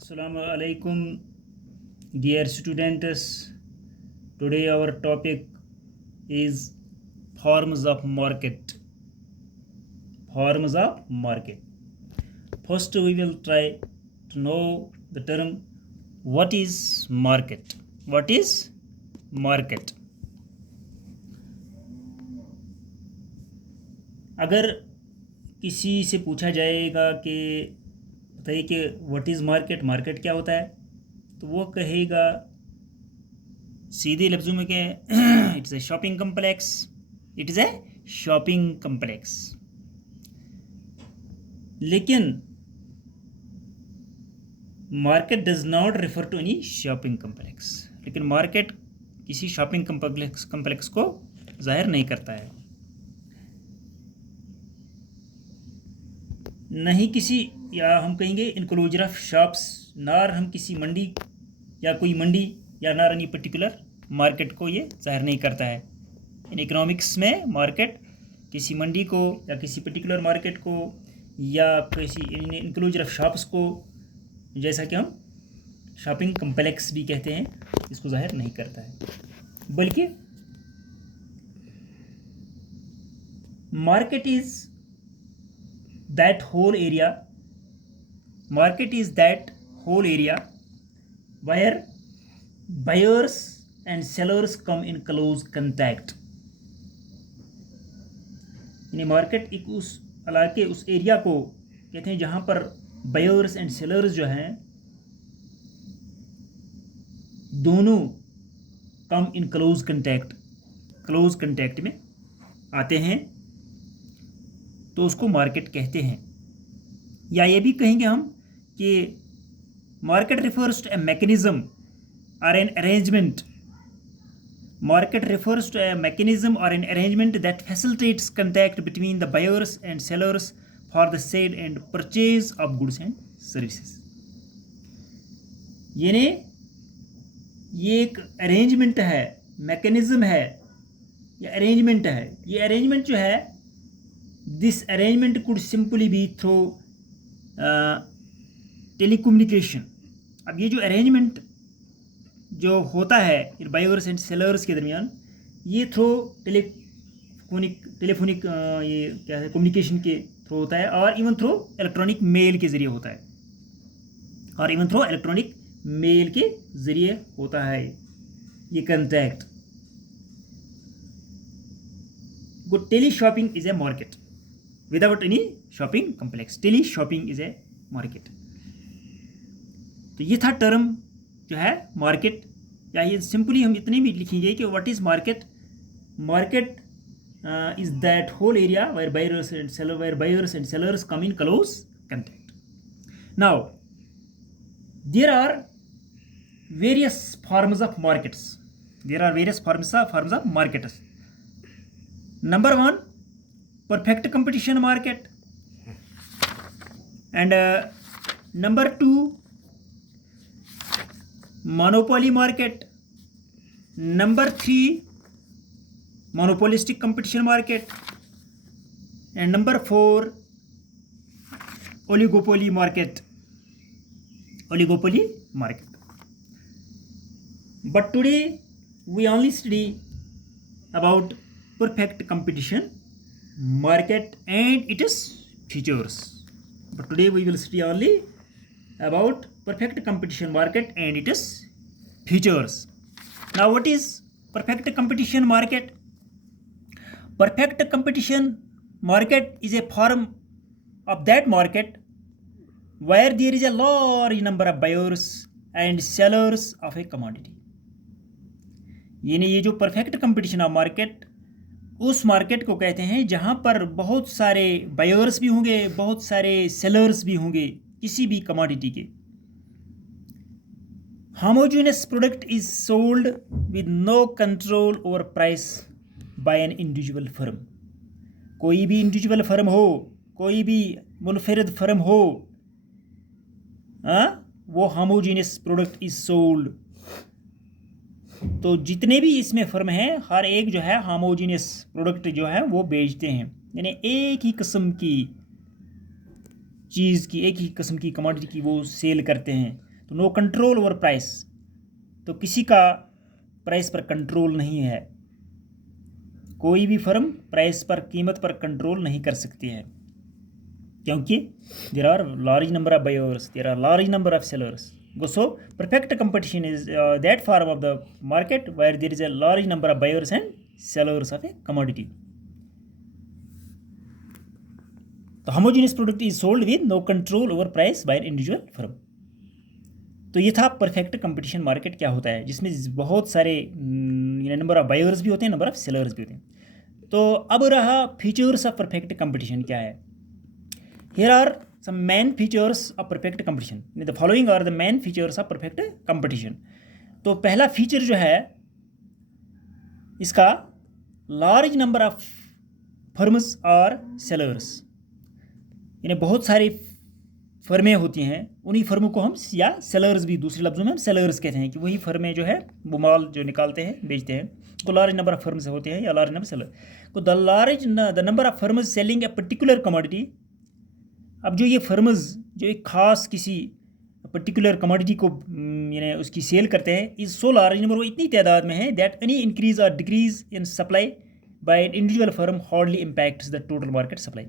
Assalamu alaikum, dear students. Today our topic is forms of market. Forms of market. First, we will try to know the term what is market. What is market? अगर किसी से पूछा जाएगा कि बताइए कि what is market, market क्या होता है, तो वो कहेगा सीधे लफ्ज़ों में कि it's a shopping complex, it is a shopping complex. लेकिन market does not refer to any shopping complex. लेकिन मार्केट किसी शॉपिंग कम्प्लेक्स को जाहिर नहीं करता है, नहीं किसी, या हम कहेंगे इनक्लोजर ऑफ शॉप्स, नार हम किसी मंडी या कोई मंडी या नार एनी पर्टिकुलर मार्केट को ये जाहिर नहीं करता है। इन इकोनॉमिक्स में मार्केट किसी मंडी को या किसी पर्टिकुलर मार्केट को या किसी इनक्लोजर ऑफ शॉप्स को, जैसा कि हम शॉपिंग कम्प्लेक्स भी कहते हैं, इसको जाहिर नहीं करता है, बल्कि market is that whole area, market is that whole area where buyers and sellers come in close contact। यानी मार्केट एक उस इलाके, उस एरिया को कहते हैं जहाँ पर बायर्स एंड सेलर्स जो हैं दोनों कम इन क्लोज कंटैक्ट में आते हैं, तो उसको मार्केट कहते हैं। या ये भी कहेंगे हम कि market refers to a mechanism और an arrangement, market refers to a mechanism और an arrangement that facilitates contact between the buyers and sellers for the sale and purchase of goods and services. यानी ये एक arrangement है, mechanism है या arrangement है। ये अरेंजमेंट जो है, this arrangement could simply be through telecommunication। अब ये जो अरेंजमेंट जो होता है बायर्स एंड सेलर्स के दरमियान, ये थ्रू टेलीफोनिक ये क्या है, कम्युनिकेशन के थ्रू होता है, और इवन थ्रू इलेक्ट्रॉनिक मेल के ज़रिए होता है, ये contact. Good tele shopping is a market without any shopping complex. Tele shopping is a market. तो ये था टर्म जो है मार्केट, या ये सिंपली हम इतने भी लिखेंगे कि what is market. Market is that whole area where buyers and sellers come in close contact. Now there are various forms of markets. Number one, perfect competition market, and number two, monopoly market, number three, monopolistic competition market, and number four, oligopoly market। But today we only study about perfect competition market and its features. But today we will study only about perfect competition market and its features. Now what is perfect competition market? Perfect competition market is a form of that market where there is a large number of buyers and sellers of a commodity। यानी ये जो perfect competition of market, उस market को कहते हैं जहाँ पर बहुत सारे बायर्स भी होंगे, बहुत सारे सेलर्स भी होंगे किसी भी कमोडिटी के। Homogeneous product is sold with no control over price by an individual firm. कोई भी इंडिविजुअल फर्म हो, कोई भी मुनफरिद फर्म हो, वो होमोजेनियस प्रोडक्ट इज सोल्ड। तो जितने भी इसमें फर्म हैं, हर एक जो है होमोजेनियस प्रोडक्ट जो है वो बेचते हैं, यानी एक ही किस्म की चीज़ की, एक ही किस्म की कमोडिटी की वो सेल करते हैं। तो नो कंट्रोल ओवर प्राइस, तो किसी का प्राइस पर कंट्रोल नहीं है, कोई भी फर्म प्राइस पर, कीमत पर कंट्रोल नहीं कर सकती है, क्योंकि there are large number of buyers, there are large number of sellers. So perfect competition is that form of the market where there is a large number of buyers and sellers of a commodity. The homogeneous product is sold with no control over price by an individual firm. तो ये था perfect competition market क्या होता है, जिसमें बहुत सारे number of buyers भी होते हैं, नंबर ऑफ सेलर्स भी होते हैं. तो अब रहा फीचर्स ऑफ परफेक्ट कंपटीशन क्या है. Here are some main features of perfect competition. The following are the main features of perfect competition. तो पहला फीचर जो है इसका, लार्ज नंबर ऑफ फर्म्स और सेलर्स, यानी बहुत सारी फर्में होती हैं, उन्हीं फर्मों को हम, या सेलर्स भी दूसरे लफ्ज़ों में हम सेलर्स कहते हैं, कि वही फर्में जो है वो माल जो निकालते हैं बेचते हैं, तो लार्ज नंबर ऑफ फर्म्स होते हैं या लार्ज नंबर सेलर. तो the number of firms selling a particular commodity. अब जो ये फर्म्स जो एक ख़ास किसी पर्टिकुलर कमोडिटी को यानी उसकी सेल करते हैं, इस सो लार्ज नंबर, वो इतनी तादाद में है दैट एनी इंक्रीज और decrease in supply bye an individual firm hardly impacts the total market supply.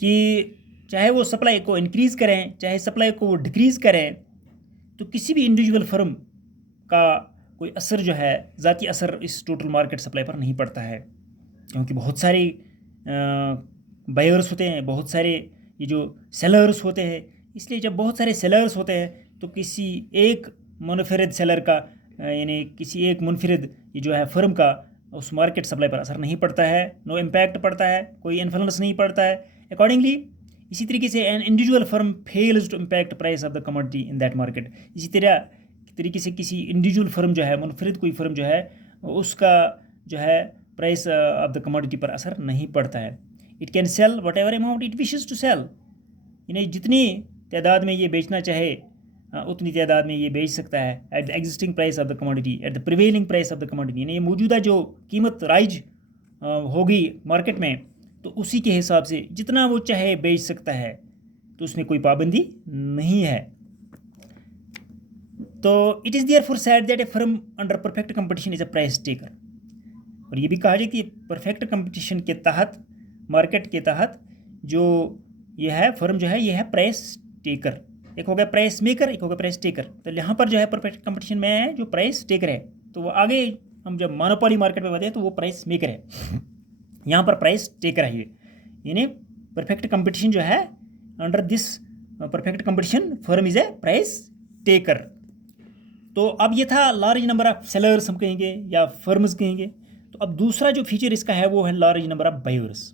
कि चाहे वो सप्लाई को इंक्रीज़ करें, चाहे सप्लाई को वो डिक्रीज़ करें, तो किसी भी इंडिविजुअल फर्म का कोई असर जो है, ज़ाती असर इस टोटल मार्केट सप्लाई पर नहीं पड़ता है, क्योंकि बहुत सारे बायर्स होते हैं, बहुत सारे ये जो सेलर्स होते हैं. इसलिए जब बहुत सारे सेलर्स होते हैं तो किसी एक मुनफरिद सेलर का, यानी किसी एक मुनफरिद ये जो है फर्म का उस मार्केट सप्लाई पर असर नहीं पड़ता है, नो इम्पैक्ट पड़ता है, कोई इन्फ्लुएंस नहीं पड़ता है. अकॉर्डिंगली इसी तरीके से an individual firm fails to impact price of the commodity in that market. इसी तरीके से किसी इंडिविजुअल फर्म जो है, मुनफरिद कोई फर्म जो है, उसका जो है प्राइस ऑफ द कमोडिटी पर असर नहीं पड़ता है. It can sell whatever amount it wishes to sell, यानी जितनी तादाद में ये बेचना चाहे उतनी तादाद में ये बेच सकता है. At the existing price of the commodity, at the prevailing price of the commodity, यानी ये मौजूदा जो कीमत राइज होगी मार्केट में, तो उसी के हिसाब से जितना वो चाहे बेच सकता है, तो उसमें कोई पाबंदी नहीं है. तो it is therefore said that A firm under perfect competition is a price taker. और ये भी कहा जाए कि परफेक्ट कंपटीशन के तहत, मार्केट के तहत जो ये है फर्म जो है, ये है प्राइस टेकर. एक हो गया प्राइस मेकर, एक हो गया प्राइस टेकर. तो यहाँ पर जो है परफेक्ट कंपटीशन में है जो प्राइस टेकर है, तो वो आगे हम जब मोनोपोली मार्केट में बताते हैं तो वो प्राइस मेकर है, यहाँ पर प्राइस टेकर है. यानी परफेक्ट कंपटीशन जो है, under this perfect competition firm is a price taker. तो अब ये था लार्ज नंबर ऑफ सेलर्स हम कहेंगे या फर्म्स कहेंगे. तो अब दूसरा जो फीचर इसका है वो है लार्ज नंबर ऑफ बायर्स.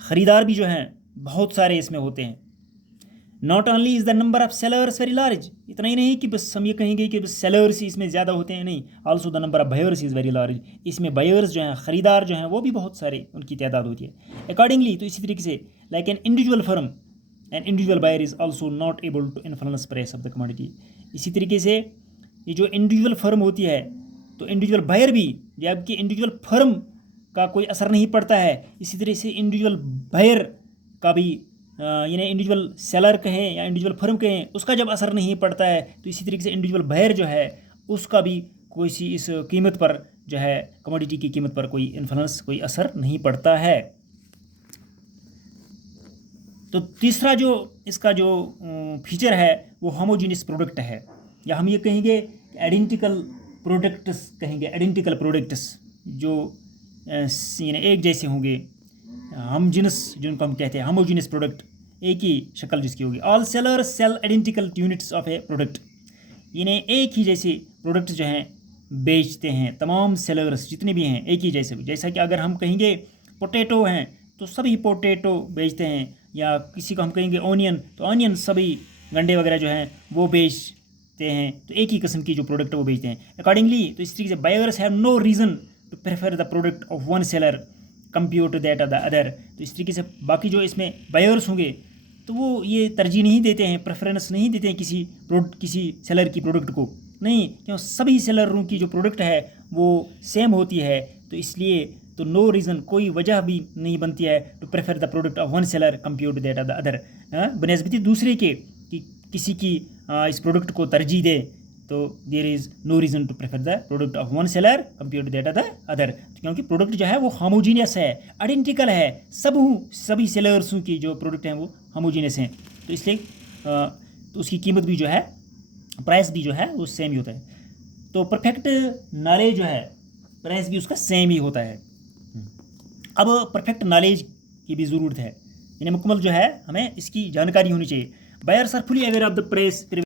ख़रीदार भी जो हैं बहुत सारे इसमें होते हैं. Not only is the number of sellers very large, इतना ही नहीं कि बस हम ये कहेंगे कि बस सेलर्स ही इसमें ज़्यादा होते हैं, नहीं, also the number of buyers is very large. इसमें बायर्स जो हैं, ख़रीदार जो हैं, वो भी बहुत सारे, उनकी तादाद होती है. अकॉर्डिंगली, तो इसी तरीके से like an individual firm, an individual buyer is also not able to influence price of the commodity. इसी तरीके से ये जो इंडिविजुअल फर्म होती है, तो इंडिविजुअल बायर भी, जबकि इंडिविजुअल फर्म का कोई असर नहीं पड़ता है, इसी तरह से इंडिविजुअल बायर का भी, यानी इंडिविजुअल सेलर कहें या इंडिविजुअल फर्म कहें, उसका जब असर नहीं पड़ता है, तो इसी तरीके से इंडिविजुअल बायर जो है उसका भी कोई सी इस कीमत पर जो है, कमोडिटी की कीमत पर कोई इन्फ्लुएंस, कोई असर नहीं पड़ता है. तो तीसरा जो इसका जो फीचर है वो होमोजीनियस प्रोडक्ट है, या हम ये कहेंगे आइडेंटिकल प्रोडक्ट्स कहेंगे. आइडेंटिकल प्रोडक्ट्स जो यानी एक जैसे होंगे, हम जिनस जिनको हम कहते हैं होमोजीनियस प्रोडक्ट, एक ही शक्ल जिसकी होगी. All sellers sell identical units of a product, यानी एक ही जैसे प्रोडक्ट जो हैं बेचते हैं. तमाम सेलर्स जितने भी हैं एक ही जैसे. जैसा कि अगर हम कहेंगे पोटैटो हैं तो सभी पोटैटो बेचते हैं, या किसी को हम कहेंगे ऑनियन, तो ऑनियन सभी गंडे वगैरह जो हैं वो बेचते हैं. तो एक ही किस्म की जो प्रोडक्ट वो बेचते हैं. अकॉर्डिंगली, तो इस तरीके से buyers have no reason to prefer the product of one seller compare to that of the other. तो इस तरीके से बाकी जो इसमें बायर्स होंगे तो वो ये तरजीह नहीं देते हैं, प्रेफरेंस नहीं देते हैं किसी सेलर की प्रोडक्ट को, नहीं, क्यों सभी सेलरों की जो प्रोडक्ट है वो सेम होती है. तो इसलिए तो नो रीज़न, कोई वजह भी नहीं बनती है to prefer the product of one seller compare to that of the other, बनस्बती दूसरे के, कि किसी की इस प्रोडक्ट को तरजीह दे तो there is no reason to prefer the product of one seller compare to that of the other, क्योंकि प्रोडक्ट जो है वो होमोजीनियस है, आइडेंटिकल है, सभी सेलर्सों की जो प्रोडक्ट हैं वो होमोजीनियस हैं, तो इसलिए तो उसकी कीमत भी जो है, प्राइस भी जो है वो सेम ही होता है। तो परफेक्ट नॉलेज जो है प्राइस भी उसका सेम ही होता है। अब परफेक्ट नॉलेज की भी ज़रूरत है, यानी मुकम्मल जो है हमें इसकी जानकारी होनी चाहिए। Buyers are fully aware of the price